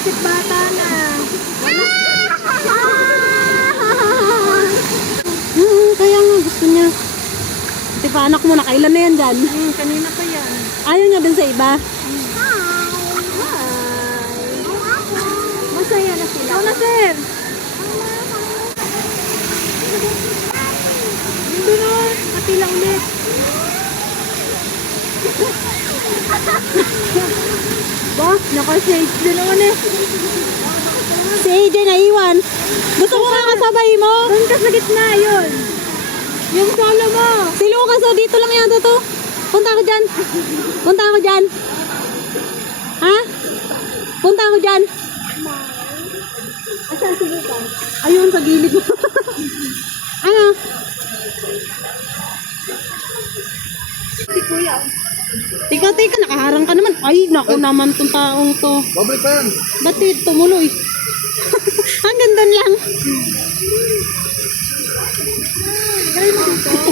Isip bata na. Kaya nga gusto niya. Di pa anak mo, nakailan na yan dyan? Kanina pa yan. Ayaw niya din sa iba. Masaya na sila. Ikaw na, sir. Hindi na. Kapila ulit. Ba? Naka-shades din naman eh. Si AJ naiwan. Gusto mo nga kasabay mo? Doon ka sa gitna yun. Yung solo mo. Si Lucas, oh, dito lang yata to. Punta ako dyan. Punta ako dyan. Ha? Punta ako dyan. Asan si Lucas? Ayun, sa gilid mo. Ano? Si Kuya. Tika, nakaharang ka naman. Ay, naku naman tong taong to. Babalik pa yan. Ba't tumuloy? Hanggang doon lang. Gawin mo dito.